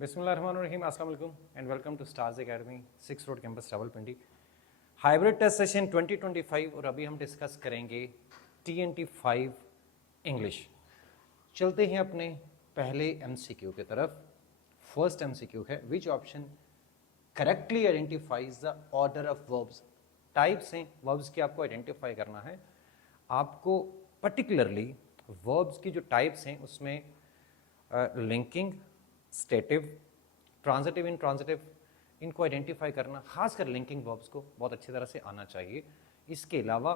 बिस्मिल्लाहिर्रहमानिर्रहीम, अस्सलाम वालेकुम and welcome to Stars academy 6 road campus Rawalpindi. Hybrid test session 2025 और अभी हम डिस्कस करेंगे TNT 5 इंग्लिश। चलते हैं अपने पहले MCQ की तरफ। फर्स्ट MCQ है, which option correctly identifies the order of verbs. Types हैं वर्ब्स की, आपको आइडेंटिफाई करना है। आपको पर्टिकुलरली वर्ब्स की जो टाइप्स हैं उसमें लिंकिंग, स्टेटिव, ट्रांजिटिव, इंट्रांजिटिव, इनको आइडेंटिफाई करना, खासकर लिंकिंग वर्ब्स को बहुत अच्छी तरह से आना चाहिए। इसके अलावा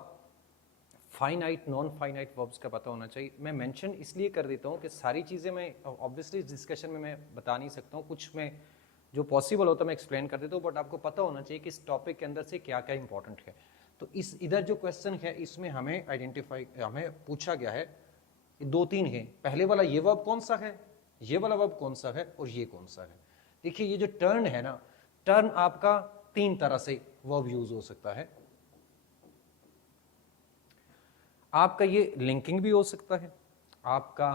फाइनाइट, नॉन फाइनाइट वर्ब्स का पता होना चाहिए। मैं मेंशन इसलिए कर देता हूँ कि सारी चीज़ें मैं ऑब्वियसली इस डिस्कशन में मैं बता नहीं सकता हूँ, कुछ में जो पॉसिबल होता है मैं एक्सप्लेन कर देता हूँ, बट आपको पता होना चाहिए कि इस टॉपिक के अंदर से क्या क्या इंपॉर्टेंट है। तो इस इधर जो क्वेश्चन है इसमें हमें पूछा गया है, दो तीन है। पहले वाला ये वर्ब कौन सा है, ये वाला वर्ब कौन सा है और ये कौन सा है। देखिए ये जो टर्न है ना, टर्न आपका तीन तरह से वर्ब यूज हो सकता है। आपका ये लिंकिंग भी हो सकता है, आपका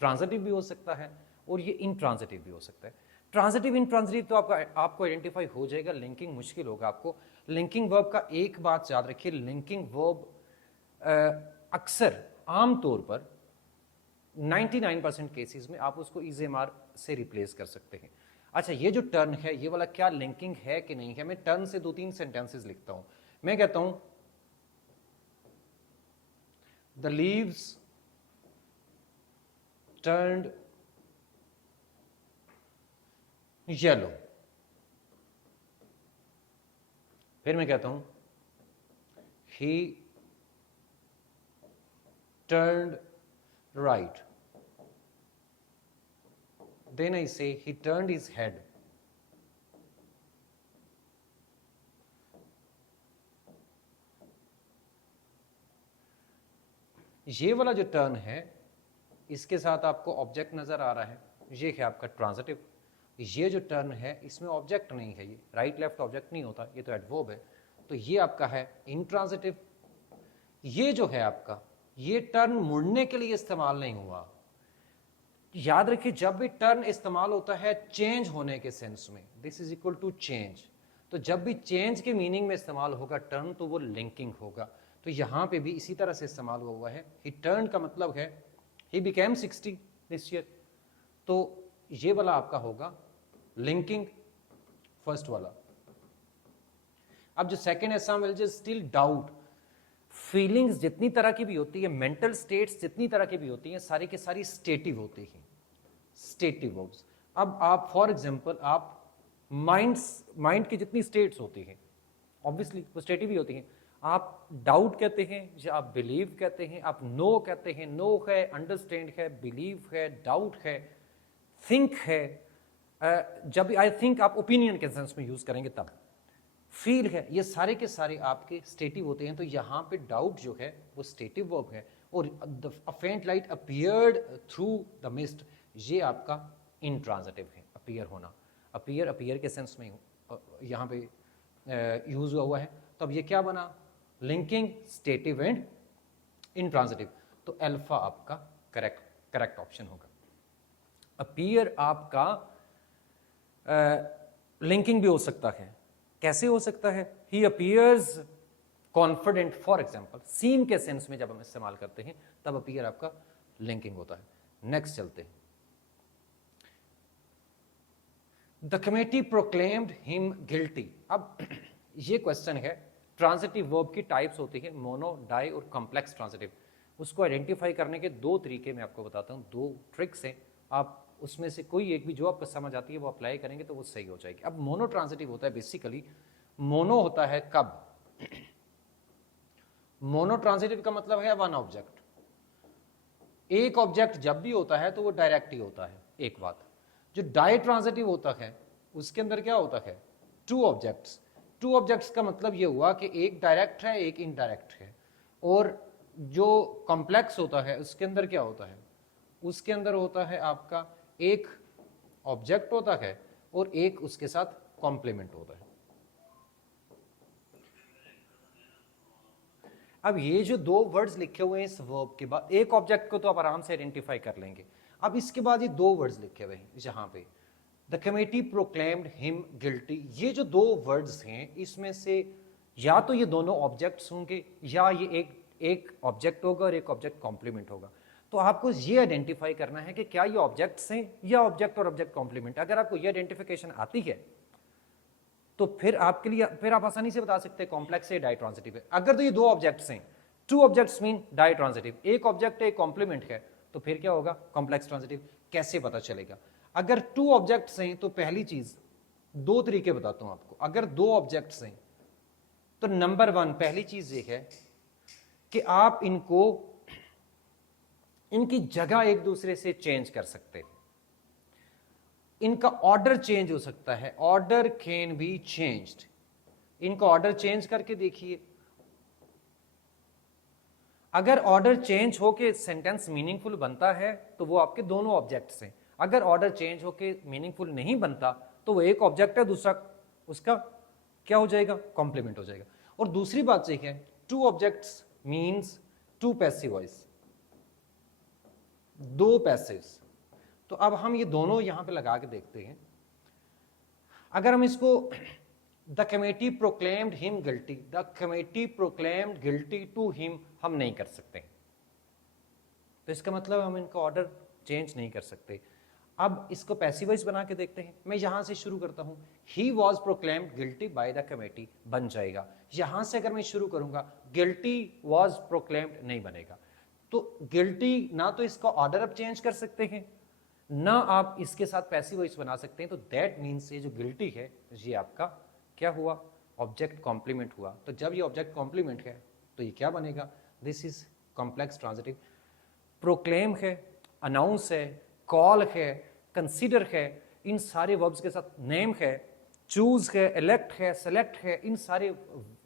ट्रांजिटिव भी हो सकता है और ये इंट्रांजिटिव भी हो सकता है। ट्रांजिटिव इंट्रांजिटिव तो आपको आइडेंटिफाई हो जाएगा, लिंकिंग मुश्किल होगा आपको। लिंकिंग वर्ब का एक बात याद रखिए, लिंकिंग वर्ब अक्सर आमतौर पर 99% केसेस में आप उसको EZMR से रिप्लेस कर सकते हैं। अच्छा, ये जो टर्न है ये वाला क्या लिंकिंग है कि नहीं है, मैं टर्न से दो तीन सेंटेंसेस लिखता हूं। मैं कहता हूं द लीव्स टर्न्ड येलो। फिर मैं कहता हूं ही turned right. Then I say he turned his head. ये वाला जो टर्न है इसके साथ आपको ऑब्जेक्ट नजर आ रहा है, ये है आपका ट्रांजिटिव। ये जो टर्न है इसमें ऑब्जेक्ट नहीं है, ये राइट लेफ्ट ऑब्जेक्ट नहीं होता, ये तो एडवर्ब है, तो ये आपका है इंट्रांजिटिव। ये जो है आपका, ये टर्न मुड़ने के लिए इस्तेमाल नहीं हुआ। याद रखिए जब भी टर्न इस्तेमाल होता है चेंज होने के सेंस में, this is equal to change, तो जब भी चेंज के मीनिंग में इस्तेमाल होगा टर्न तो वो लिंकिंग होगा। तो यहां पे भी इसी तरह से इस्तेमाल हुआ है। ही टर्न का मतलब है ही बिकेम 60 दिस ईयर, तो ये वाला आपका होगा लिंकिंग, फर्स्ट वाला। अब जो सेकेंड है, some will just still doubt. Feelings जितनी तरह की भी होती है, मेंटल स्टेट्स जितनी तरह की भी होती हैं, सारी की सारी स्टेटिव होती हैं, स्टेटिव वर्ब्स। अब आप फॉर एग्जांपल आप माइंड की जितनी स्टेट्स होती हैं ऑब्वियसली वो स्टेटिव ही होती हैं। आप डाउट कहते हैं या आप बिलीव कहते हैं, आप नो कहते हैं, नो है, अंडरस्टैंड है, बिलीव है, डाउट है, थिंक है। जब आई थिंक आप ओपिनियन के सेंस में यूज करेंगे तब फील है, ये सारे के सारे आपके स्टेटिव होते हैं। तो यहाँ पे डाउट जो है वो स्टेटिव वर्ब है। और अ फेंट light appeared through the mist, ये आपका इंट्रांजिटिव है, अपीयर होना। अपीयर के सेंस में यहाँ पे यूज हुआ है। तो अब ये क्या बना, लिंकिंग, स्टेटिव एंड इंट्रांजिटिव। तो अल्फा आपका करेक्ट ऑप्शन होगा। अपीयर आपका लिंकिंग भी हो सकता है। कैसे हो सकता है, he appears confident for example, seem के सेंस में जब हम इस्तेमाल करते हैं तब अपीयर आपका लिंकिंग होता है। नेक्स्ट चलते हैं, the committee proclaimed him guilty. अब ये क्वेश्चन है, ट्रांजिटिव वर्ब की टाइप्स होती है मोनो, डाई और कॉम्प्लेक्स ट्रांजिटिव। उसको आइडेंटिफाई करने के दो तरीके मैं आपको बताता हूँ, दो ट्रिक्स हैं। आप उसमें से कोई एक भी जो आपको समझ आती है वो अप्लाई करेंगे तो वो सही हो जाएगी। अब मोनो ट्रांजिटिव होता है, बेसिकली मोनो होता है कब, मोनो ट्रांजिटिव का मतलब है वन ऑब्जेक्ट। एक ऑब्जेक्ट जब भी होता है तो वो डायरेक्ट ही होता है, एक बात। जो डाई ट्रांजिटिव होता है उसके अंदर क्या होता है, टू ऑब्जेक्ट्स। टू ऑब्जेक्ट्स का मतलब ये हुआ कि एक डायरेक्ट है एक इनडायरेक्ट है। और जो कॉम्प्लेक्स होता है उसके अंदर क्या होता है, उसके अंदर होता है आपका एक ऑब्जेक्ट होता है और एक उसके साथ कॉम्प्लीमेंट होता है। अब ये जो दो वर्ड्स लिखे हुए हैं इस वर्ब के बाद, एक ऑब्जेक्ट को तो आप आराम से आइडेंटिफाई कर लेंगे। अब इसके बाद ये दो वर्ड्स लिखे हुए हैं जहां पे the committee proclaimed him guilty, ये जो दो वर्ड्स हैं इसमें से या तो ये दोनों ऑब्जेक्ट्स होंगे या ये एक ऑब्जेक्ट होगा और एक ऑब्जेक्ट कॉम्प्लीमेंट होगा। तो आपको ये आइडेंटिफाई करना है कि क्या ये ऑब्जेक्ट्स हैं या ऑब्जेक्ट और ऑब्जेक्ट कॉम्प्लीमेंट। अगर आपको ये आइडेंटिफिकेशन आती है तो फिर आपके लिए फिर आप आसानी से बता सकते हैं कॉम्प्लेक्स है डाइट्रांजिटिव है। अगर तो ये दो ऑब्जेक्ट्स हैं, टू ऑब्जेक्ट्स मीन डाइट्रांजिटिव, एक ऑब्जेक्ट है एक कॉम्प्लीमेंट है, तो फिर क्या होगा कॉम्प्लेक्स ट्रांजिटिव। कैसे पता चलेगा? अगर टू ऑब्जेक्ट्स हैं तो पहली चीज, दो तरीके बताता हूं आपको। अगर दो ऑब्जेक्ट्स हैं तो नंबर वन पहली चीज ये है कि आप इनकी जगह एक दूसरे से चेंज कर सकते हैं, इनका ऑर्डर चेंज हो सकता है, ऑर्डर कैन बी चेंज्ड। इनका ऑर्डर चेंज करके देखिए, अगर ऑर्डर चेंज होके सेंटेंस मीनिंगफुल बनता है तो वो आपके दोनों ऑब्जेक्ट्स हैं। अगर ऑर्डर चेंज होके मीनिंगफुल नहीं बनता तो वो एक ऑब्जेक्ट है, दूसरा उसका क्या हो जाएगा, कॉम्प्लीमेंट हो जाएगा। और दूसरी बात यह है, two objects means two passive voice, दो पैसिव्स। तो अब हम ये दोनों यहां पे लगा के देखते हैं। अगर हम इसको the committee proclaimed him guilty, the committee proclaimed guilty to him, हम नहीं कर सकते, तो इसका मतलब हम इनका ऑर्डर चेंज नहीं कर सकते। अब इसको पैसिव वॉइस बना के देखते हैं। मैं यहां से शुरू करता हूं, he was proclaimed guilty by the committee बन जाएगा। यहां से अगर मैं शुरू करूंगा गिल्टी वॉज प्रोक्लेम्ड नहीं बनेगा। तो गिल्टी ना तो इसका ऑर्डर आप चेंज कर सकते हैं ना आप इसके साथ पैसिव वॉइस बना सकते हैं। तो दैट मीन्स ये जो गिल्टी है ये आपका क्या हुआ, ऑब्जेक्ट कॉम्प्लीमेंट हुआ। तो जब ये ऑब्जेक्ट कॉम्प्लीमेंट है तो ये क्या बनेगा, this is complex transitive. Proclaim है, अनाउंस है, कॉल है, कंसीडर है, इन सारे वर्ब्स के साथ नेम है, चूज है, इलेक्ट है, सेलेक्ट है, इन सारे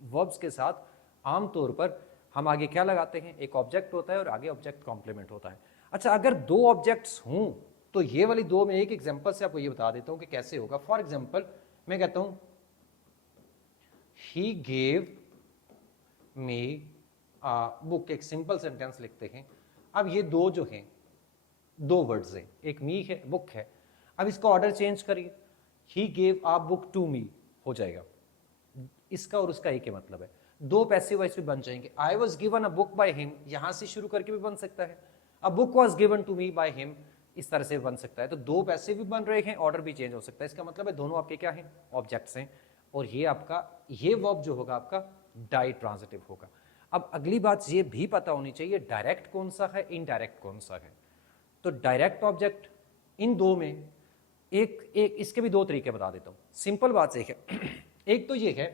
वर्ब्स के साथ आमतौर पर हम आगे क्या लगाते हैं, एक ऑब्जेक्ट होता है और आगे ऑब्जेक्ट कॉम्प्लीमेंट होता है। अच्छा, अगर दो ऑब्जेक्ट्स हों तो ये वाली दो, में एक एग्जांपल से आपको ये बता देता हूं कि कैसे होगा। फॉर एग्जांपल मैं कहता हूं he gave me a book, एक सिंपल सेंटेंस लिखते हैं। अब ये दो जो हैं, दो वर्ड्स हैं, एक मी है, बुक है। अब इसका ऑर्डर चेंज करिए, he gave a book to me हो जाएगा। इसका और उसका एक ही मतलब है। दो पैसिव वॉइस भी बन जाएंगे। I was given a book by him, यहां से शुरू करके भी बन सकता है। A book was given to me by him, इस तरह से बन सकता है। तो दो पैसिव भी बन रहे हैं, ऑर्डर भी चेंज हो सकता है। इसका मतलब है दोनों आपके क्या हैं, ऑब्जेक्ट्स हैं। और ये आपका ये वर्ब जो होगा आपका डाई ट्रांजिटिव होगा। अब अगली बात ये भी पता होनी चाहिए डायरेक्ट कौन सा है, इनडायरेक्ट कौन सा है। तो डायरेक्ट ऑब्जेक्ट इन दो में एक इसके भी दो तरीके बता देता हूं। सिंपल बात एक है, एक तो ये है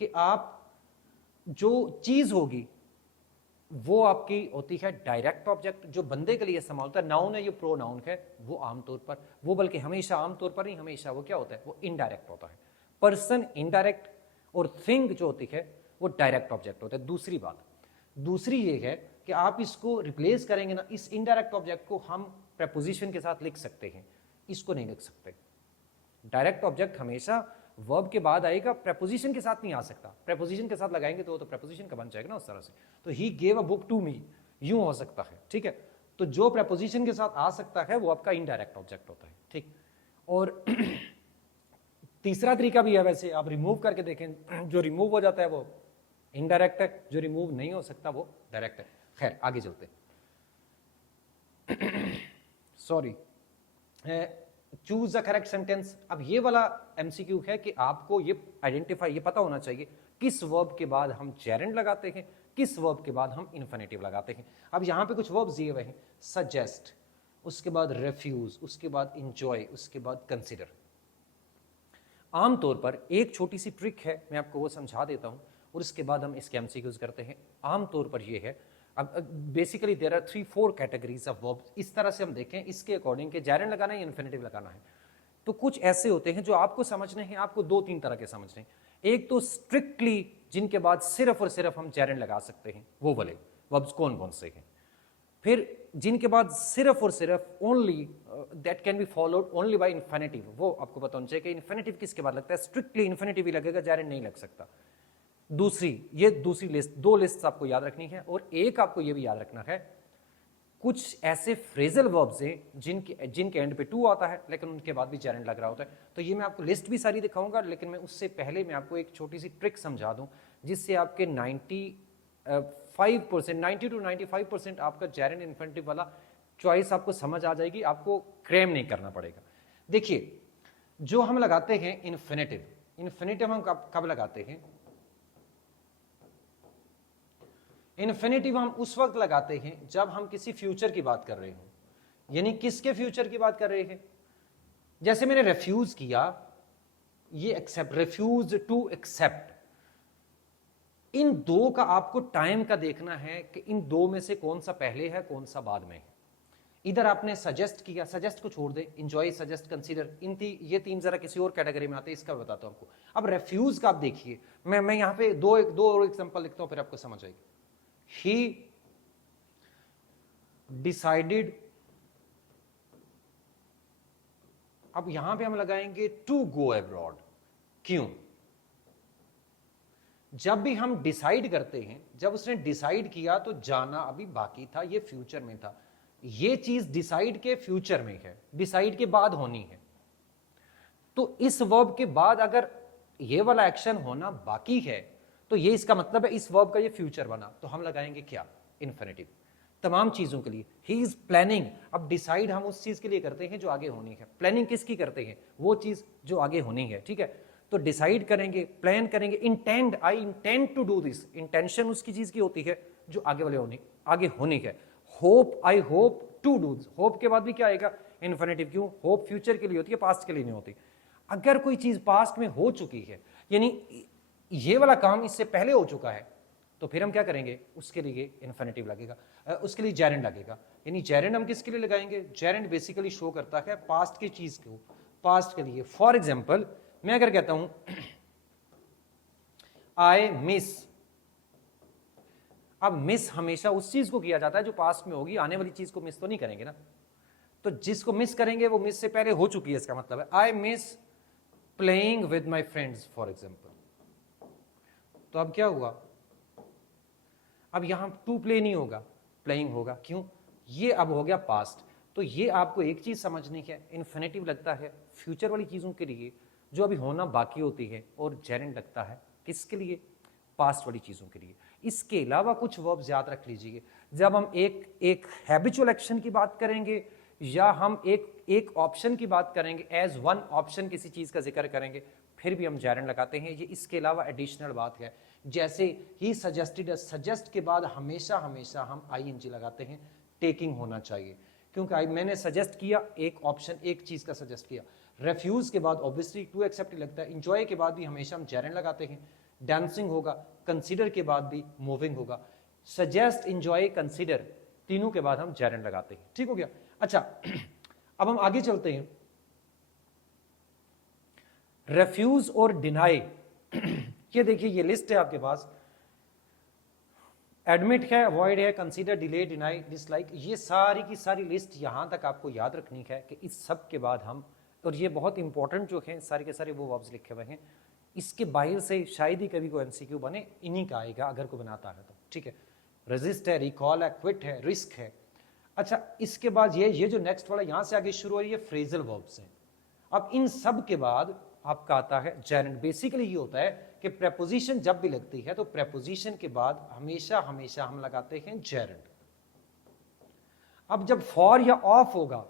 कि आप जो चीज होगी वो आपकी होती है डायरेक्ट ऑब्जेक्ट, जो बंदे के लिए इस्तेमाल होता है, नाउन है, ये प्रोनाउन है, वो आमतौर पर वो, बल्कि हमेशा, आमतौर पर नहीं हमेशा, वो क्या होता है, वो इनडायरेक्ट होता है। पर्सन इनडायरेक्ट और थिंग जो होती है वो डायरेक्ट ऑब्जेक्ट होता है। दूसरी बात, दूसरी ये है कि आप इसको रिप्लेस करेंगे ना, इस इनडायरेक्ट ऑब्जेक्ट को हम प्रेपोजिशन के साथ लिख सकते हैं, इसको नहीं लिख सकते। डायरेक्ट ऑब्जेक्ट हमेशा वर्ब के बाद आएगा, प्रेपोजिशन के साथ नहीं आ सकता। प्रेपोजिशन के साथ लगाएंगे तो प्रेपोजिशन का बन जाएगा ना उस तरह से। तो he gave a book to me यूं हो सकता है, ठीक है। तो जो प्रेपोजिशन के साथ आ सकता है वो आपका इनडायरेक्ट ऑब्जेक्ट होता है, ठीक। और तीसरा तरीका भी है, वैसे आप रिमूव करके देखें, जो रिमूव हो जाता है वो इनडायरेक्ट है, जो रिमूव नहीं हो सकता वो डायरेक्ट है। खैर आगे चलते sorry, choose the correct sentence. अब ये वाला एमसीक्यू है कि आपको ये आइडेंटिफाई, ये पता होना चाहिए किस वर्ब के बाद हम जेरेंड लगाते हैं, किस वर्ब के बाद हम इन्फिनेटिव लगाते हैं। अब यहां पे कुछ वर्ब्स दिए हुए हैं, सजेस्ट, उसके बाद रेफ्यूज, उसके बाद इंजॉय, उसके बाद कंसिडर। आमतौर पर एक छोटी सी ट्रिक है, मैं आपको वो समझा देता हूं और उसके बाद हम इसके एमसीक्यूज करते हैं। आमतौर पर ये है, अब basically there are 3-4 categories of verbs. इस तरह से हम देखें इसके अकॉर्डिंग के जेरेंड लगाना है या इन्फिनेटिव लगाना है। तो कुछ ऐसे होते हैं जो आपको समझने हैं, आपको 2-3 तरह के समझने हैं। एक तो स्ट्रिक्टली जिनके बाद सिर्फ और सिर्फ हम जेरेंड लगा सकते हैं, वो वाले वर्ब्स कौन कौन से हैं। फिर जिनके बाद सिर्फ और सिर्फ only that can be followed only by infinitive, वो आपको पता होना चाहिए कि इन्फिनेटिव किसके बाद लगता है, स्ट्रिक्टली इन्फिनेटिव ही लगेगा, जेरेंड नहीं लग सकता। दूसरी, ये दूसरी लिस्ट, 2 लिस्ट आपको याद रखनी है। और एक आपको ये भी याद रखना है कुछ ऐसे फ्रेजल वर्ब्स हैं जिनके एंड पे टू आता है लेकिन उनके बाद भी जेरेंड लग रहा होता है। तो ये मैं आपको लिस्ट भी सारी दिखाऊंगा, लेकिन मैं उससे पहले मैं आपको एक छोटी सी ट्रिक समझा दूं जिससे आपके 90 to 95% आपका जेरेंड इन्फिनिटिव वाला चॉइस आपको समझ आ जाएगी, आपको क्रेम नहीं करना पड़ेगा। देखिए, जो हम लगाते हैं इन्फिनिटिव हम कब लगाते हैं? इन्फिनिटिव हम उस वक्त लगाते हैं जब हम किसी फ्यूचर की बात कर रहे हो। यानी किसके फ्यूचर की बात कर रहे हैं? जैसे मैंने रिफ्यूज किया, ये एक्सेप्ट, रिफ्यूज टू एक्सेप्ट, इन दो का आपको टाइम का देखना है कि इन दो में से कौन सा पहले है कौन सा बाद में है। इधर आपने सजेस्ट किया, सजेस्ट को छोड़ दे, इंजॉय, सजेस्ट, कंसीडर, ये तीन जरा किसी और कैटेगरी में आते हैं, इसका बताता हूं आपको। अब रिफ्यूज का आप देखिए, मैं यहां पे दो और एग्जांपल लिखता हूं फिर आपको समझ आएगी। He decided, अब यहां पे हम लगाएंगे टू गो अब्रॉड। क्यों? जब भी हम डिसाइड करते हैं, जब उसने डिसाइड किया तो जाना अभी बाकी था, ये फ्यूचर में था। ये चीज डिसाइड के फ्यूचर में है, डिसाइड के बाद होनी है। तो इस वर्ब के बाद अगर ये वाला एक्शन होना बाकी है तो ये इसका मतलब है इस वर्ब का ये फ्यूचर बना, तो हम लगाएंगे क्या? इन्फिनिटिव, तमाम चीजों के लिए। ही इज प्लानिंग, अब डिसाइड हम उस चीज के लिए करते हैं जो आगे होनी है, प्लानिंग किसकी करते हैं? वो चीज जो आगे होनी है, ठीक है। तो डिसाइड करेंगे, प्लान करेंगे, intend, I intend to do this, intention उसकी चीज की होती है जो आगे होनी है। Hope, I hope to do, hope के बाद भी क्या आएगा? इन्फिनिटिव। क्यों? होप फ्यूचर के लिए होती है, पास्ट के लिए नहीं होती। अगर कोई चीज पास्ट में हो चुकी है, यानी ये वाला काम इससे पहले हो चुका है, तो फिर हम क्या करेंगे? उसके लिए इन्फिनिटिव लगेगा, उसके लिए जेरेंड लगेगा। यानी जेरेंड हम किसके लिए लगाएंगे? जेरेंड बेसिकली शो करता है पास्ट की चीज को, पास्ट के लिए। फॉर एग्जाम्पल, मैं अगर कहता हूं आई मिस, अब मिस हमेशा उस चीज को किया जाता है जो पास्ट में होगी, आने वाली चीज को मिस तो नहीं करेंगे ना। तो जिसको मिस करेंगे वो मिस से पहले हो चुकी है, इसका मतलब है I miss playing with my friends, for example. तो अब क्या हुआ? अब यहां टू प्ले नहीं होगा, प्लेइंग होगा। क्यों? ये अब हो गया पास्ट। तो ये आपको एक चीज समझनी है, इन्फिनिटिव लगता है फ्यूचर वाली चीजों के लिए जो अभी होना बाकी होती है, और जेरेंड लगता है किसके लिए? पास्ट वाली चीजों के लिए। इसके अलावा कुछ वर्ब्स याद रख लीजिए, जब हम एक हैबिचुअल एक्शन की बात करेंगे या हम एक ऑप्शन की बात करेंगे, एज वन ऑप्शन किसी चीज का जिक्र करेंगे, फिर भी हम जेरेंड लगाते हैं। ये इसके अलावा एडिशनल बात है। जैसे ही सजेस्टेड, सजेस्ट के बाद हमेशा हम आईएनजी लगाते हैं, टेकिंग होना चाहिए, क्योंकि मैंने सजेस्ट किया, एक ऑप्शन, एक चीज का सजेस्ट किया। रेफ्यूज के बाद ऑब्वियसली टू एक्सेप्ट लगता है। इंजॉय के बाद भी हमेशा हम जेरेंड लगाते हैं। डांसिंग होगा, कंसीडर के बाद भी मूविंग होगा। सजेस्ट, इंजॉय, कंसीडर, तीनों के बाद हम जेरेंड लगाते हैं। ठीक हो गया? अच्छा, अब हम आगे चलते हैं। रेफ्यूज और डिनाई, ये देखिए, ये लिस्ट है आपके पास। एडमिट है, अवॉइड है, कंसीडर, डिले, डिनाई, डिसलाइक, ये सारी की सारी लिस्ट यहां तक आपको याद रखनी है कि इस सब के बाद हम, और ये बहुत इंपॉर्टेंट जो है सारे के सारे वो वर्ब्स लिखे हुए हैं, इसके बाहर से शायद ही कभी कोई एमसीक्यू बने, इन्हीं का आएगा अगर कोई बनाता है तो। ठीक है, रेजिस्ट है, रिकॉल है, क्विट है, रिस्क है। अच्छा, इसके बाद ये जो नेक्स्ट वाला यहां से आगे शुरू हो रही है, फ्रेजल वर्ब्स हैं। अब इन सब के बाद आपका आता है जेरेंड। बेसिकली ये होता है कि प्रेपोजिशन जब भी लगती है तो प्रेपोजिशन के बाद हमेशा हम लगाते हैं जेरेंड। अब जब फॉर या ऑफ होगा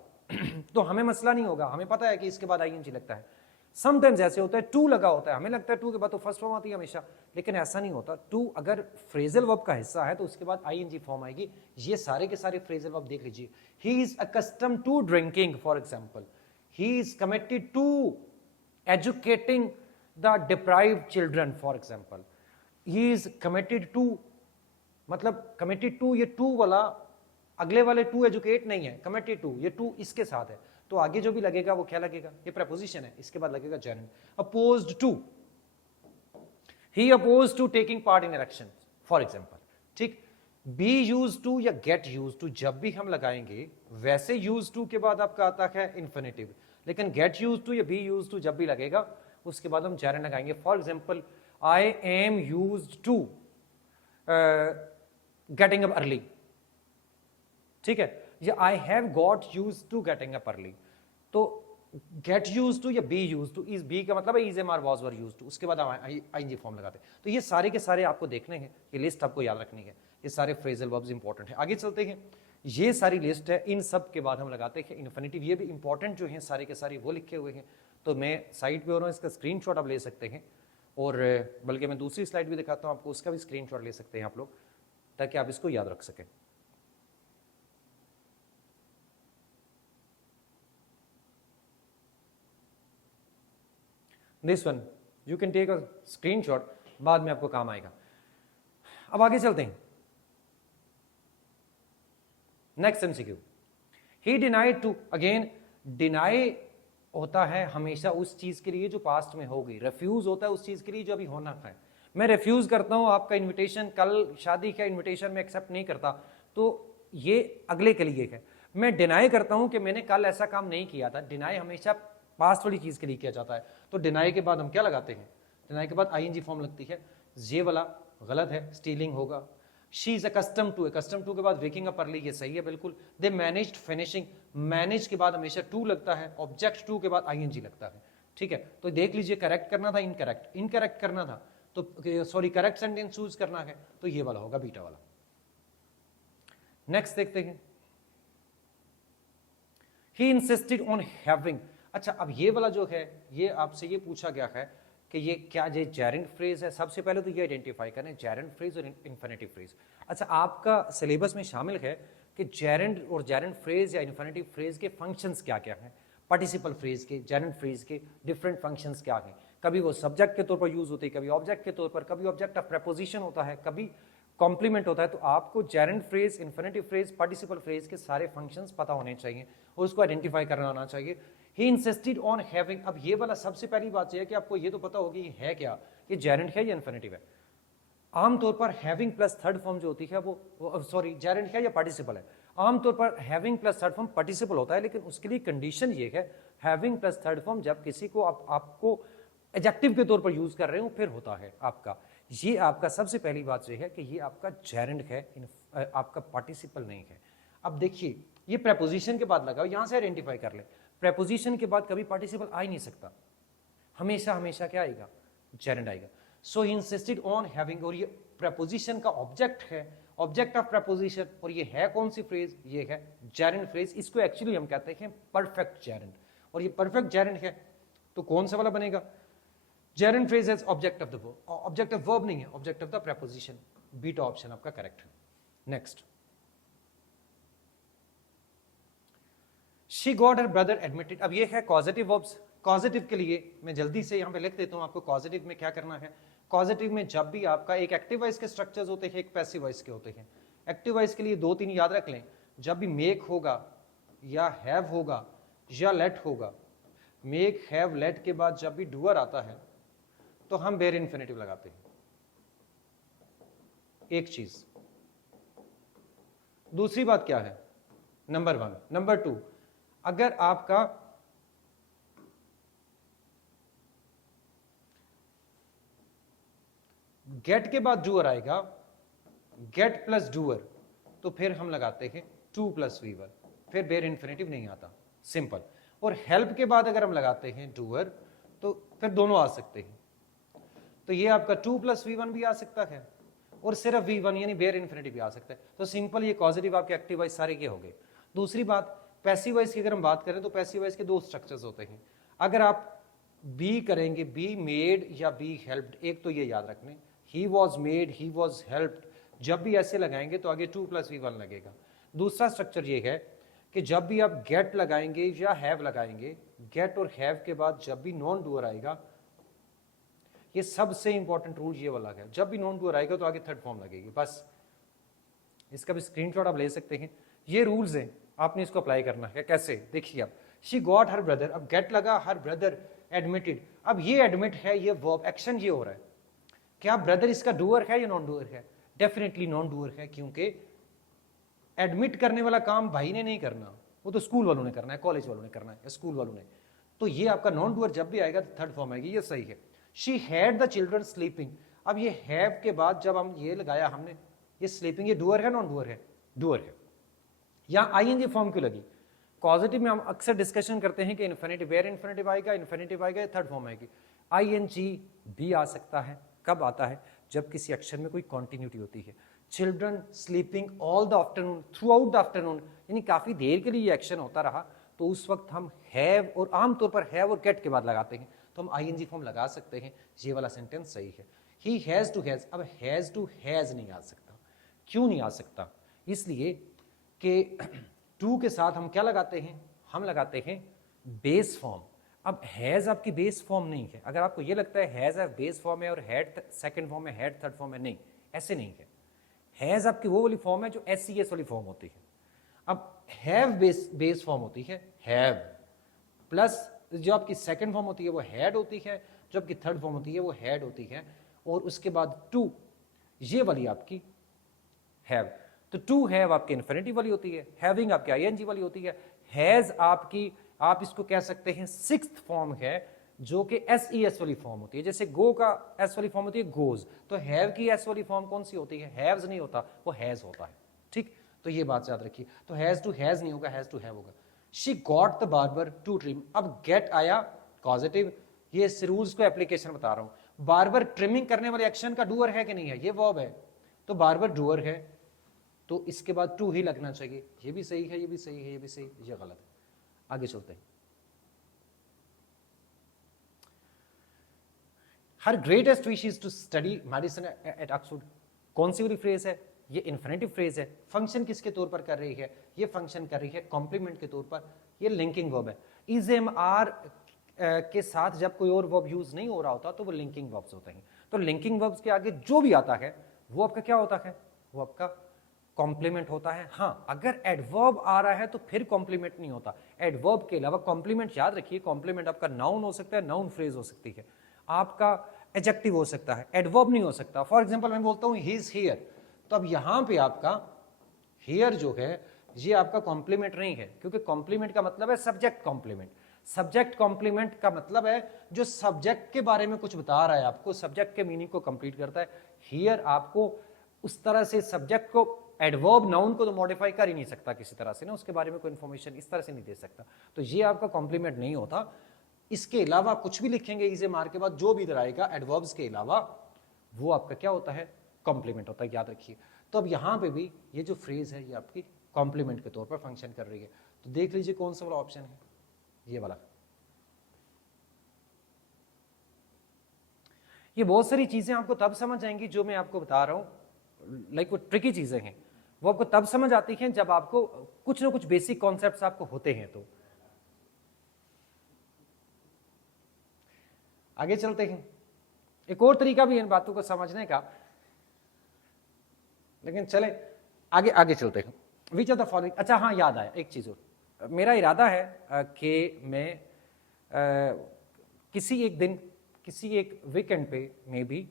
तो हमें मसला नहीं होगा, हमें पता है कि इसके बाद आईएनजी लगता है। समटाइम्स ऐसे होता है टू लगा होता है, हमें लगता है टू के बाद तो फर्स्ट फॉर्म आती है हमेशा, लेकिन ऐसा नहीं होता। टू अगर फ्रेजल वर्ब का हिस्सा है तो उसके बाद आईएनजी फॉर्म आएगी। ये सारे के सारे फ्रेजल वर्ब देख लीजिए। He is accustomed to drinking, for example. He is committed to educating the deprived children, for example. He is committed to, मतलब committed to, ये टू वाला अगले वाले टू एजुकेट नहीं है, committed to, ये टू इसके साथ है, तो आगे जो भी लगेगा वो क्या लगेगा? ये preposition है, इसके बाद लगेगा gerund। opposed to, he opposed to taking part in election, for example। ठीक, be used to या get used to जब भी हम लगाएंगे, वैसे used to के बाद आपका आता है infinitive, लेकिन गेट यूज टू या बी यूज टू जब भी लगेगा उसके बाद हम जेरेंड लगाएंगे। For example, I am used to getting up early. ठीक है, या I have got used to getting up early. तो गेट यूज टू या बी यूज टू, इस बी का मतलब है is am are was were used to, उसके बाद आईएनजी फॉर्म लगाते हैं। तो ये सारे के सारे आपको देखने हैं, ये लिस्ट आपको याद रखनी है, ये सारे फ्रेजल वर्ब्स इंपॉर्टेंट है। आगे चलते हैं, ये सारी लिस्ट है, इन सब के बाद हम लगाते हैं इन्फिनिटिव। ये भी इंपॉर्टेंट जो हैं सारे के सारे वो लिखे हुए हैं, तो मैं साइड पे हो रहा हूँ, इसका स्क्रीनशॉट आप ले सकते हैं, और बल्कि मैं दूसरी स्लाइड भी दिखाता हूँ आपको, उसका भी स्क्रीनशॉट ले सकते हैं आप लोग, ताकि आप इसको याद रख सकें। This one you can take a screenshot, बाद में आपको काम आएगा। अब आगे चलते हैं, next MCQ. He denied to, again deny होता है हमेशा उस चीज के लिए जो पास्ट में हो गई, रिफ्यूज होता है उस चीज के लिए जो अभी होना है। मैं रिफ्यूज करता हूं आपका इनविटेशन, कल शादी का इनविटेशन में एक्सेप्ट नहीं करता, तो ये अगले के लिए है। मैं डिनाई करता हूं कि मैंने कल ऐसा काम नहीं किया था, डिनाई हमेशा पास्ट वाली चीज के लिए किया जाता है। तो डिनाई के बाद हम क्या लगाते हैं, डिनाई के बाद आईएनजी फॉर्म लगती है। ये वाला गलत है, स्टीलिंग होगा। शी इज अकस्टम टू के बाद वेकिंग अप अर्ली, ये सही है बिल्कुल। दे मैनेज्ड फिनिशिंग, मैनेज के बाद हमेशा टू लगता है, ऑब्जेक्ट टू के बाद आईएनजी लगता है, ठीक है। तो देख लीजिए, करेक्ट करना था इनकरेक्ट, इनकरेक्ट करना था तो सॉरी करेक्ट सेंटेंस चूज करना है, तो ये वाला होगा बीटा वाला। नेक्स्ट देखते हैं, ही इंसिस्टेड ऑन हैविंग। अच्छा, अब ये वाला जो है, ये आपसे ये पूछा गया है कि ये क्या ये जेरेंट फ्रेज है। सबसे पहले तो ये आइडेंटिफाई करें जेरेंट फ्रेज और इन्फिनिटिव फ्रेज। अच्छा, आपका सिलेबस में शामिल है कि जेरेंट और जेरेंट फ्रेज या इन्फिनिटिव फ्रेज के फंक्शंस क्या क्या हैं, पार्टिसिपल फ्रेज के, जेरेंट फ्रेज के डिफरेंट फंक्शंस क्या हैं। कभी वो सब्जेक्ट के तौर पर यूज होते हैं, कभी ऑब्जेक्ट के तौर पर, कभी ऑब्जेक्ट ऑफ प्रेपोजिशन होता है, कभी कॉम्प्लीमेंट होता है। तो आपको Geraint phrase, infinitive phrase, participle phrase के सारे फंक्शंस पता होने चाहिए और उसको आइडेंटिफाई करना आना चाहिए। He insisted on having, अब ये वाला सबसे पहली बात यह है कि आपको ये तो पता होगी ये है क्या, ये जेरेंट है या इन्फिनिटिव है। आमतौर पर हैविंग प्लस थर्ड फॉर्म जो होती है वो सॉरी जेरेंट है या पार्टिसिपल है। आमतौर पर having plus third form participle होता है, लेकिन उसके लिए कंडीशन ये है हैविंग प्लस थर्ड फॉर्म जब किसी को आपको एडजेक्टिव के तौर पर यूज कर रहे हो फिर होता है आपका। ये आपका सबसे पहली बात यह है कि ये आपका जेरेंट है, आपका पार्टिसिपल नहीं है। अब देखिए, ये प्रेपोजिशन के बाद लगा, यहां से आइडेंटिफाई कर ले, प्रेपोजिशन के बाद कभी पार्टिसिपल आ ही नहीं सकता, हमेशा हमेशा क्या आएगा, जेरेंट आएगा। सो ही इंसिस्टेड ऑन हैविंग, और ये प्रेपोजिशन का ऑब्जेक्ट है, ऑब्जेक्ट ऑफ प्रेपोजिशन, और ये है कौन सी फ्रेज, ये है जेरेंट फ्रेज। इसको एक्चुअली हम कहते हैं परफेक्ट जेरेंट, और ये परफेक्ट जेरेंट है तो कौन सा वाला बनेगा, gerund phrase as object of the verb, object of verb नहीं है, ऑब्जेक्ट ऑफ द प्रेपोजिशन। बीटा ऑप्शन आपका करेक्ट है। Next, she got her brother admitted. अब ये है कॉजेटिव वर्ब्स। कॉजेटिव के लिए मैं जल्दी से यहाँ पे लिख देता हूँ आपको कॉजेटिव में क्या करना है। कॉजेटिव में जब भी आपका एक एक्टिव वॉइस के स्ट्रक्चर्स होते हैं, एक पैसिव वॉइस के होते हैं। एक्टिव वॉइस के लिए 2-3 याद रख लें, जब भी मेक होगा या हैव होगा या लेट होगा, मेक हैव लेट के बाद जब भी डूअर आता है तो हम बेयर इन्फिनिटिव लगाते हैं, एक चीज। दूसरी बात क्या है, नंबर 1। नंबर 2, अगर आपका गेट के बाद डूअर आएगा, गेट प्लस डूअर, तो फिर हम लगाते हैं 2 + V1, फिर बेयर इन्फिनिटिव नहीं आता, सिंपल। और हेल्प के बाद अगर हम लगाते हैं डूअर तो फिर दोनों आ सकते हैं, तो ये आपका 2 + V1 भी आ सकता है और सिर्फ V1 यानी बेयर इन्फिनिटिव भी आ सकता है। तो सिंपल ये पॉजिटिव आपके एक्टिव वॉइस सारे के हो गए। दूसरी बात, पैसिव वॉइस की अगर हम बात करें तो पैसिव वॉइस के 2 स्ट्रक्चर्स होते हैं। अगर आप बी करेंगे, बी मेड या बी हेल्प्ड, एक तो ये याद रखने, he was made, he was helped, जब भी ऐसे लगाएंगे तो आगे 2 + V1 लगेगा। दूसरा स्ट्रक्चर ये है कि जब भी आप गेट लगाएंगे या हैव लगाएंगे, गेट और हैव के बाद जब भी नॉन डूअर आएगा, ये सबसे इंपॉर्टेंट रूल ये वाला है, जब भी नॉन डूअर आएगा तो आगे थर्ड फॉर्म लगेगी। बस इसका भी स्क्रीनशॉट आप ले सकते हैं, ये रूल्स हैं, आपने इसको अप्लाई करना है। कैसे, देखिए आप, शी गॉट हर ब्रदर, अब गेट लगा, हर ब्रदर एडमिटेड। अब ये एडमिट है, ये वर्ब एक्शन ये हो रहा है, क्या ब्रदर इसका डूअर है या नॉन डूअर है? डेफिनेटली नॉन डूअर है, क्योंकि एडमिट करने वाला काम भाई ने नहीं करना, वो तो स्कूल वालों ने करना है, कॉलेज वालों ने करना है या स्कूल वालों ने। तो ये आपका नॉन डूअर जब भी आएगा तो थर्ड फॉर्म आएगी, ये सही है। She had the children sleeping, अब ये हैव के बाद जब हम ये लगाया हमने, ये स्लीपिंग, ये डूअर है नॉन डूअर है? डूअर है। यहाँ आईएनजी फॉर्म क्यों लगी? पॉजिटिव में हम अक्सर डिस्कशन करते हैं कि इन्फिनिटिव, वेयर इन्फिनिटिव आएगा, इन्फिनिटिव आएगा, थर्ड फॉर्म आएगी। आईएनजी भी आ सकता है, कब आता है? जब किसी अक्षर में कोई कॉन्टिन्यूटी होती है। Children sleeping all the afternoon, through out the afternoon, यानी काफी देर के लिए ये एक्शन होता रहा, तो उस वक्त हम हैव और आमतौर पर हैव और गेट के बाद लगाते हैं, तो हम आईएनजी फॉर्म लगा सकते हैं। ये वाला सेंटेंस सही है। ही हैज टू हैज, अब हैज टू हैज नहीं आ सकता। क्यों नहीं आ सकता? इसलिए कि टू के साथ हम क्या लगाते हैं? हम लगाते हैं बेस फॉर्म। अब हैज आपकी बेस फॉर्म नहीं है। अगर आपको ये लगता है हैज बेस फॉर्म है और हैड सेकंड फॉर्म है, हैड थर्ड फॉर्म है, नहीं, ऐसे नहीं है। हैज आपकी वो वाली फॉर्म है जो एससीएस वाली फॉर्म होती है। अब हैव बेस फॉर्म होती है हैव, प्लस जो आपकी सेकंड फॉर्म होती है वो हैड होती है, जो आपकी थर्ड फॉर्म होती है वो हैड होती है, और उसके बाद टू, ये वाली आपकी हैव। तो टू हैव आपकी इन्फिनिटिव वाली होती है, हैविंग आपकी आईएनजी वाली होती है, हैज आपकी, आप इसको कह सकते हैं सिक्स्थ फॉर्म है जो कि एसईएस वाली फॉर्म होती है। जैसे गो का एस वाली फॉर्म होती है गोज, तो हैव की एस वाली फॉर्म कौन सी होती है? हैव्स नहीं होता, वो हैज होता है। ठीक, तो ये बात याद रखिए। तो हैज टू हैज नहीं होगा, हैज टू हैव होगा। She got the barber to trim, अब गेट आया पॉजिटिव, ये इस रूल्स को एप्लीकेशन बता रहा हूं। बार्बर ट्रिमिंग करने वाले एक्शन का डूअर है कि नहीं है? ये वर्ब है, तो बार्बर डूअर है, तो इसके बाद टू ही लगना चाहिए। ये भी सही है, ये भी सही है, ये भी सही, ये गलत है। आगे चलते हैं। हर greatest wish is to study medicine at Oxford, कौन सी वाली फ्रेज है? ये इन्फिनिटिव फ्रेज है। फंक्शन किसके तौर पर कर रही है? ये फंक्शन कर रही है कॉम्प्लीमेंट के तौर पर। ये लिंकिंग वर्ब है। इज एम आर के साथ जब कोई और वर्ब यूज नहीं हो रहा होता तो वो लिंकिंग वर्ब्स होते हैं। तो लिंकिंग वर्ब्स के आगे जो भी आता है वो आपका क्या होता है? वो आपका कॉम्प्लीमेंट होता है। हाँ, अगर एडवर्ब आ रहा है तो फिर कॉम्प्लीमेंट नहीं होता। एडवर्ब के अलावा कॉम्प्लीमेंट, याद रखिए, कॉम्प्लीमेंट आपका नाउन हो सकता है, नाउन फ्रेज हो सकती है, आपका एडजेक्टिव हो सकता है, एडवर्ब नहीं हो सकता। फॉर एग्जांपल मैं बोलता हूं ही इज हियर, तो अब यहां पे आपका हियर जो है ये आपका कॉम्प्लीमेंट नहीं है, क्योंकि कॉम्प्लीमेंट का मतलब है सब्जेक्ट कॉम्प्लीमेंट। सब्जेक्ट कॉम्प्लीमेंट का मतलब है जो सब्जेक्ट के बारे में कुछ बता रहा है आपको, सब्जेक्ट के मीनिंग को कंप्लीट करता है। हियर आपको उस तरह से सब्जेक्ट को, एडवर्ब नाउन को तो मॉडिफाई कर ही नहीं सकता किसी तरह से ना, उसके बारे में कोई इन्फॉर्मेशन इस तरह से नहीं दे सकता, तो ये आपका कॉम्प्लीमेंट नहीं होता। इसके अलावा कुछ भी लिखेंगे इसे मार के बाद, जो भी इधर आएगा एडवर्ब्स के अलावा, वो आपका क्या होता है? कॉम्प्लीमेंट होता है, याद रखिए। तो अब यहां पे भी ये जो फ्रेज है ये आपकी कॉम्प्लीमेंट के तौर पर फंक्शन कर रही है। तो देख लीजिए कौन सा वाला ऑप्शन है, ये वाला। ये बहुत सारी चीजें आपको तब समझ आएंगी जो मैं आपको बता रहा हूं, लाइक वो ट्रिकी चीजें हैं, वो आपको तब समझ आती हैं जब आपको कुछ ना कुछ बेसिक कॉन्सेप्ट्स आपको होते हैं। तो आगे चलते हैं। एक और तरीका भी इन बातों को समझने का, लेकिन चले आगे आगे चलते हैं। विच ऑफ द फॉलोइंग, अच्छा हाँ याद आया एक चीज और, मेरा इरादा है कि मैं किसी एक दिन, किसी एक वीकेंड पे मे बी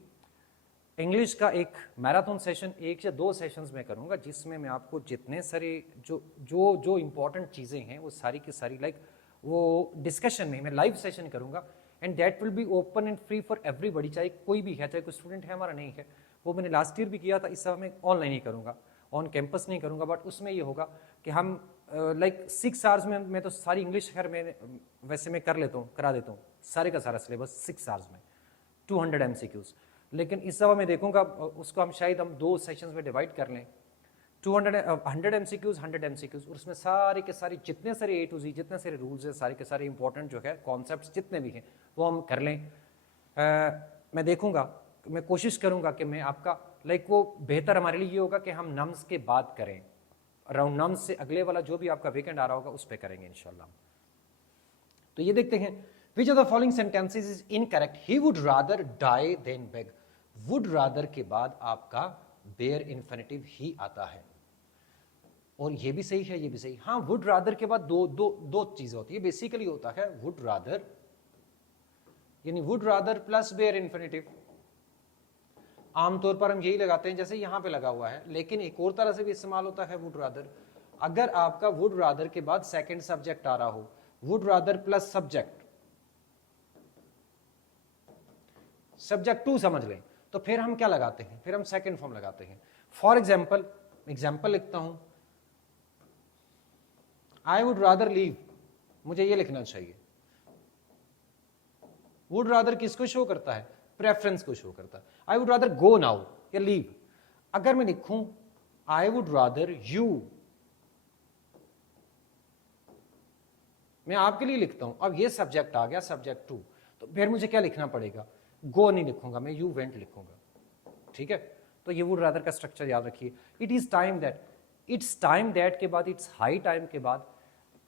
इंग्लिश का एक मैराथन सेशन, 1 या 2 सेशंस में करूंगा, जिसमें मैं आपको जितने सारे जो इंपॉर्टेंट चीजें हैं वो सारी की सारी, लाइक वो डिस्कशन में मैं लाइव सेशन करूंगा, and that will be open and free for everybody, चाहे कोई भी है, चाहे कोई स्टूडेंट है हमारा नहीं है। वो मैंने लास्ट ईयर भी किया था, इस समय मैं ऑनलाइन ही करूंगा, ऑन कैंपस नहीं करूंगा। बट उसमें ये होगा कि हम लाइक 6 आवर्स में, मैं तो सारी इंग्लिश खैर मैं वैसे मैं कर लेता हूँ, करा देता हूँ सारे का सारा सिलेबस 6 आवर्स में, 200 MCQs। लेकिन इस दफा मैं देखूंगा उसको हम शायद हम 2 सेशंस में डिवाइड कर लें, 100 MCQs, 100 MCQs, और उसमें सारे के सारे जितने सारे A to Z, जितने सारे रूल्स है, सारे के सारे इंपॉर्टेंट जो है कॉन्सेप्ट्स जितने भी हैं वो हम कर लें। मैं देखूंगा, मैं कोशिश करूंगा कि मैं आपका लाइक वो बेहतर हमारे लिए ये होगा कि हम नम्स के बाद करें, अराउंड नम्स से अगले वाला जो भी आपका वीकेंड आ रहा होगा उस पर करेंगे इंशाल्लाह। तो ये देखते हैं, which of the following sentences is incorrect? He would rather die than beg. Would rather के बाद आपका बेयर इन्फिनिटिव ही आता है, और ये भी सही है, ये भी सही। हाँ, वुड रादर के बाद दो चीजें होती है, बेसिकली होता है वुड रादर, यानी would rather plus bare infinitive. आमतौर पर हम यही लगाते हैं जैसे यहां पे लगा हुआ है, लेकिन एक और तरह से भी इस्तेमाल होता है वुड रादर। अगर आपका वुड रादर के बाद सेकंड सब्जेक्ट आ रहा हो, would rather plus subject, subject to समझ लें, तो फिर हम क्या लगाते हैं? फिर हम सेकंड फॉर्म लगाते हैं। फॉर एग्जाम्पल लिखता हूं, आई वुड रादर लीव, मुझे ये लिखना चाहिए। वुड रादर किसको शो करता है? प्रेफरेंस को शो करता है। I would rather go now या लीव। अगर मैं लिखूं आई वुड रादर यू, मैं आपके लिए लिखता हूं, अब ये सब्जेक्ट आ गया सब्जेक्ट टू, तो फिर मुझे क्या लिखना पड़ेगा? गो नहीं लिखूंगा मैं, यू वेंट लिखूंगा। ठीक है, तो ये वुड रादर का स्ट्रक्चर याद रखिए। It is time that, it's time that के बाद इट्स हाई टाइम के बाद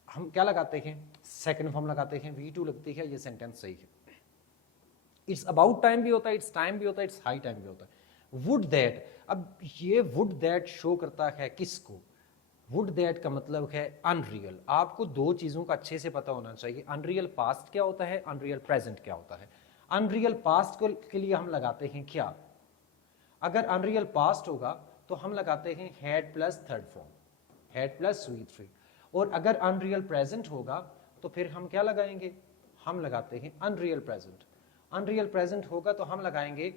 हम क्या लगाते हैं? सेकंड फॉर्म लगाते हैं, V2 लगती है, ये सेंटेंस सही है। इट्स अबाउट टाइम भी होता है, इट्स टाइम भी होता है, इट्स हाई टाइम भी होता है। वुड दैट, अब ये वुड दैट शो करता है किसको? वुड दैट का मतलब है अनरियल। आपको दो चीजों का अच्छे से पता होना चाहिए, अनरियल पास्ट क्या होता है, अनरियल प्रेजेंट क्या होता है। अनरियल पास्ट के लिए हम लगाते हैं क्या? अगर अनरियल पास्ट होगा तो हम लगाते हैं had plus third form, had plus V3। और अगर अनरियल प्रेजेंट होगा तो फिर हम क्या लगाएंगे? हम लगाते हैं अनरियल प्रेजेंट। अनरियल प्रेजेंट होगा तो हम लगाएंगे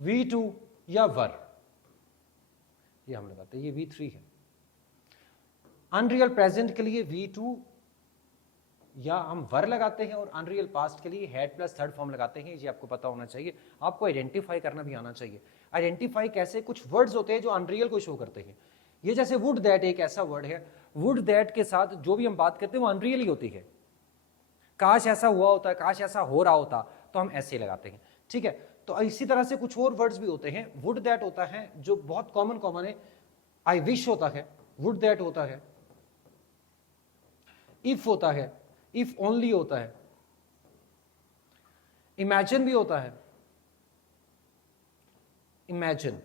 V2 या वर, ये हम लगाते हैं, ये V3 है। अनरियल प्रेजेंट के लिए V2 या हम वर लगाते हैं, और अनरियल पास्ट के लिए हैड प्लस थर्ड फॉर्म लगाते हैं। ये आपको पता होना चाहिए। आपको आइडेंटिफाई करना भी आना चाहिए। आइडेंटिफाई कैसे? कुछ वर्ड्स होते हैं जो अनरियल को शो करते हैं। ये जैसे वुड दैट एक ऐसा वर्ड है, वुड दैट के साथ जो भी हम बात करते हैं वो अनरियल ही होती है। काश ऐसा हुआ होता, काश ऐसा हो रहा होता, तो हम ऐसे लगाते हैं। ठीक है, तो इसी तरह से कुछ और वर्ड्स भी होते हैं। वुड दैट होता है जो बहुत कॉमन है, आई विश होता है, वुड दैट होता है, इफ होता है, इफ ओनली होता है, इमेजिन भी होता है, इमेजिन,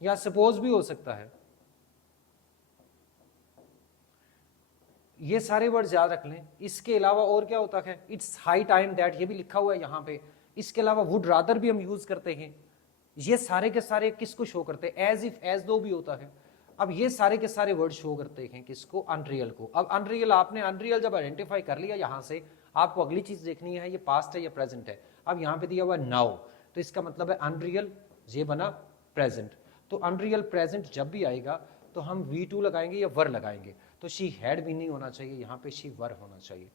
या सपोज भी हो सकता है। ये सारे वर्ड याद रख लें। इसके अलावा और क्या होता है? इट्स हाई टाइम दैट, ये भी लिखा हुआ है यहां पे। इसके अलावा वुड रादर भी हम यूज करते हैं। ये सारे के सारे किसको शो करते हैं? एज इफ, एज दो भी होता है। अब ये सारे के सारे वर्ड शो करते हैं किसको? अनरियल को। अब अनरियल, आपने अनरियल जब आइडेंटिफाई कर लिया यहां से, आपको अगली चीज देखनी है, ये पास्ट है या प्रेजेंट है। अब यहां पे दिया हुआ नाउ, तो इसका मतलब है अनरियल, ये बना प्रेजेंट। तो अनरियल प्रेजेंट जब भी आएगा तो हम V2 लगाएंगे या वर लगाएंगे। तो शी हैड भी नहीं होना चाहिए, यहां पे शी वर होना चाहिए।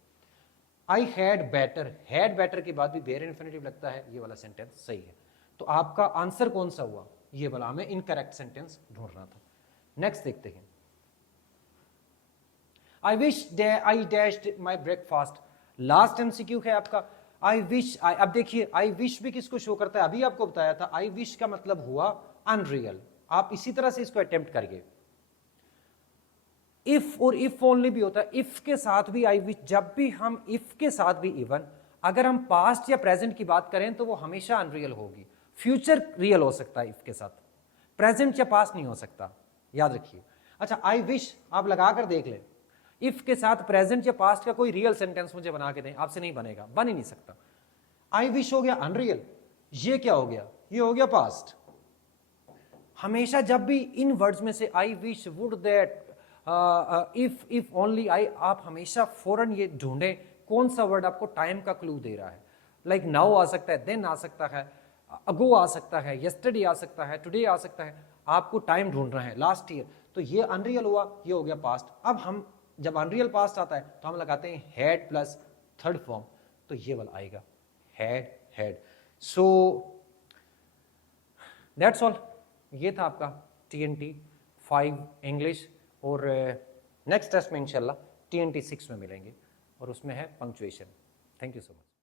I had better, had better के बाद भी बेयर इन्फिनेटिव लगता है, ये वाला सेंटेंस सही है। तो आपका आंसर कौन सा हुआ? ये वाला। हमें इनकरेक्ट सेंटेंस ढूंढना था। नेक्स्ट देखते हैं। I wish I dashed my breakfast, last MCQ है आपका। आई विश, अब देखिए आई विश भी किसको शो करता है? अभी आपको बताया था, आई विश का मतलब हुआ अनरियल। आप इसी तरह से इसको अटेम्प्ट करिए। इफ और इफ ओनली भी होता है। इफ के साथ भी आई विश, जब भी हम इफ के साथ भी इवन अगर हम पास्ट या प्रेजेंट की बात करें तो वो हमेशा अनरियल होगी। फ्यूचर रियल हो सकता है इफ के साथ, प्रेजेंट या पास्ट नहीं हो सकता, याद रखिए। अच्छा, आई विश आप लगा कर देख लें, इफ के साथ प्रेजेंट या पास्ट का कोई रियल सेंटेंस मुझे बना के दें, आपसे नहीं बनेगा, बन ही नहीं सकता। आई विश हो गया अनरियल, ये क्या हो गया? ये हो गया पास्ट। हमेशा जब भी इन वर्ड्स में से I wish, would that, if only, I, आप हमेशा फौरन ये ढूंढें कौन सा वर्ड आपको टाइम का क्लू दे रहा है। लाइक नाउ आ सकता है, देन आ सकता है, अगो आ सकता है, यस्टरडे आ सकता है, टुडे आ सकता है। आपको टाइम ढूंढ रहे हैं, लास्ट ईयर। तो ये अनरियल हुआ, ये हो गया पास्ट। अब हम जब अनरियल पास्ट आता है तो हम लगाते हैं हैड प्लस थर्ड फॉर्म, तो ये वाला आएगा had, had. So that's all. ये था आपका TNT 5 इंग्लिश। और नेक्स्ट टेस्ट में इंशाल्लाह TNT 6 में मिलेंगे, और उसमें है punctuation. Thank you so much.